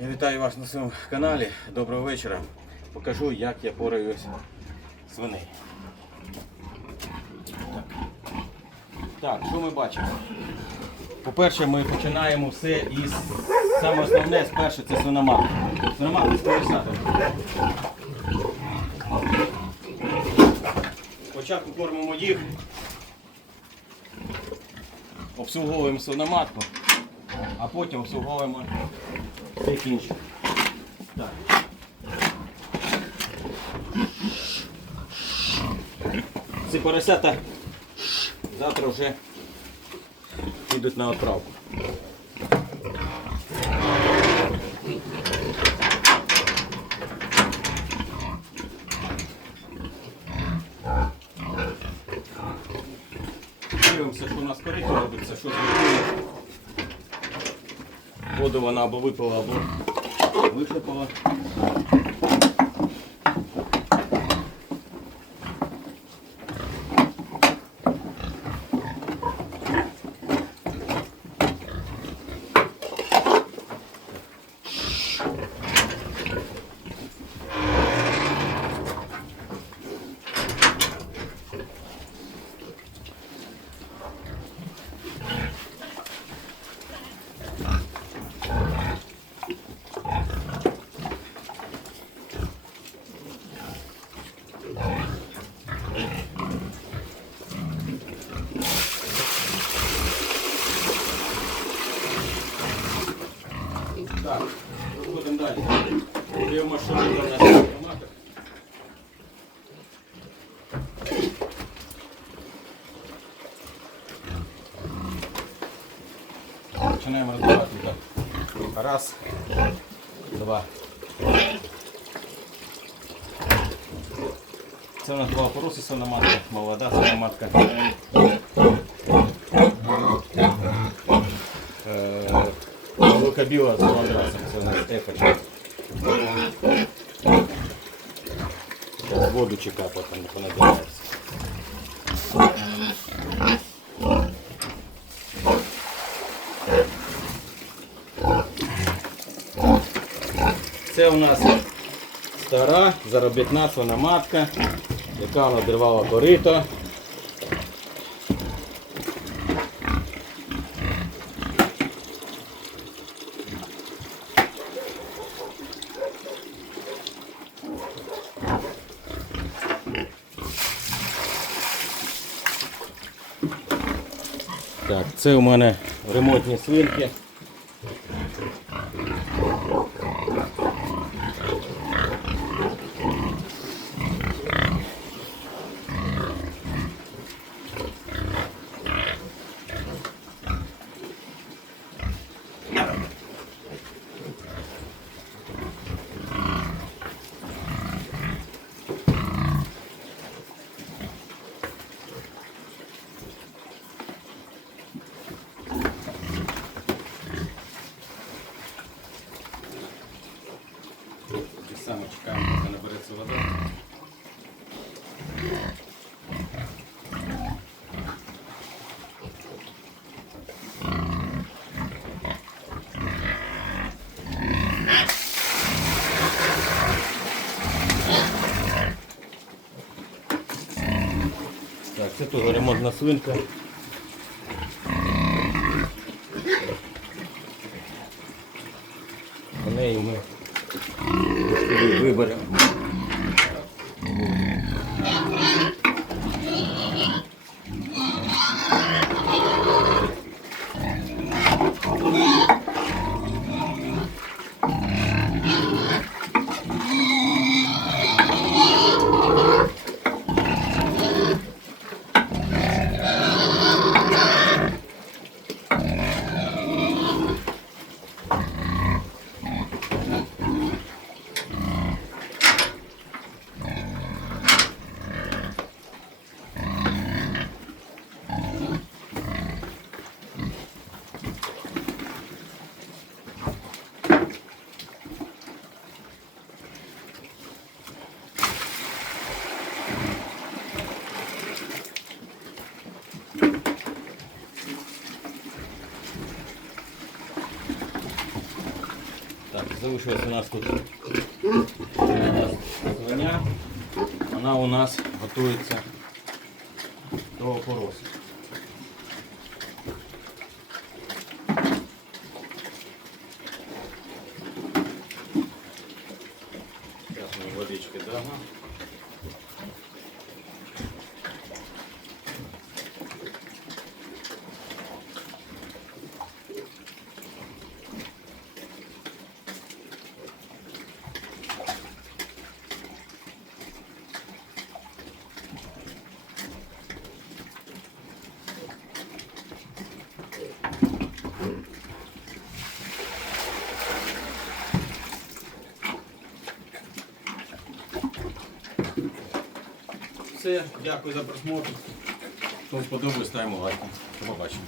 Я вітаю вас на своєму каналі. Доброго вечора. Покажу, як я пораюсь свиней. Так. так, що ми бачимо? По-перше, ми починаємо все із саме основне, спершу це свиноматка. Свиноматка з колесатом. Спочатку кормимо їх, обслуговуємо сономатку, а потім обслуговуємо цей інших. Так. Ці поросята завтра вже підуть на відправку. Дивимося, що у нас корито робиться, що зробили. Воду вона або випила, або висипала. Так, виходимо далі. Дивимося, що буде у нас автоматик. Починаємо роздавати так. Раз, два. Це у нас була пороси свиноматка, молода свиноматка. Е, Великобіла з ландрасом, це у нас ефочка. Воду чекає, потім не понаділяється. Це у нас стара заробітна свиноматка, яка надривала корито. Так, це у мене ремонтні свинки. І саме чекаємо, поки набереться вода. Так, це теж ремонтна свинка. Olha. Виберемо. залишилась у нас тут звоня. Вона у нас готується до опоросу. Зараз ми водички дамо. Все, дякую за просмотр. Хто сподобається, ставимо лайк. Побачення.